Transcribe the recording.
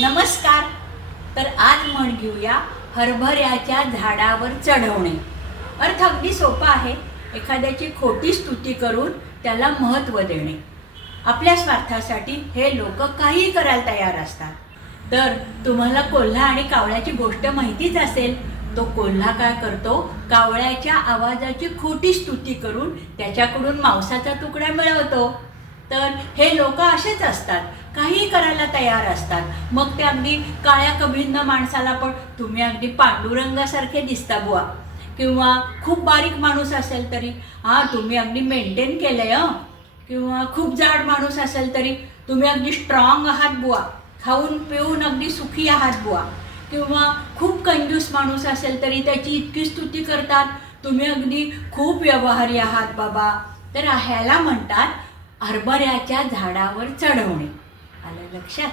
नमस्कार. तर आज म्हण घेऊया हरभऱ्याच्या झाडावर चढवणे. अर्थ अगदी सोपा आहे. एखाद्याची खोटी स्तुती करून त्याला महत्त्व देणे. आपल्या स्वार्थासाठी हे लोक काही करायला तयार असतात. तर तुम्हाला कोल्हा आणि कावळ्याची गोष्ट माहितीच असेल. तो कोल्हा काय करतो, कावळ्याच्या आवाजाची खोटी स्तुती करून त्याच्याकडून मांसाचा तुकडा मिळवतो. तर हे लोक असेच असतात, काही करायला तयार असतात. मग ते अगदी काळ्या कभिन्न माणसाला पण तुम्ही अगदी पांडुरंगासारखे दिसता बुवा, किंवा खूप बारीक माणूस असेल तरी तुम्ही अगदी मेंटेन केलंय, किंवा खूप जाड माणूस असेल तरी तुम्ही अगदी स्ट्रॉंग आहात बुवा, खाऊन पिऊन अगदी सुखी आहात बुवा, किंवा खूप कंजूस माणूस असेल तरी त्याची इतकी स्तुती करतात, तुम्ही अगदी खूप व्यवहारी आहात बाबा. तर ह्याला म्हणतात हरभऱ्याच्या झाडावर चढवणे. आलं लक्षात?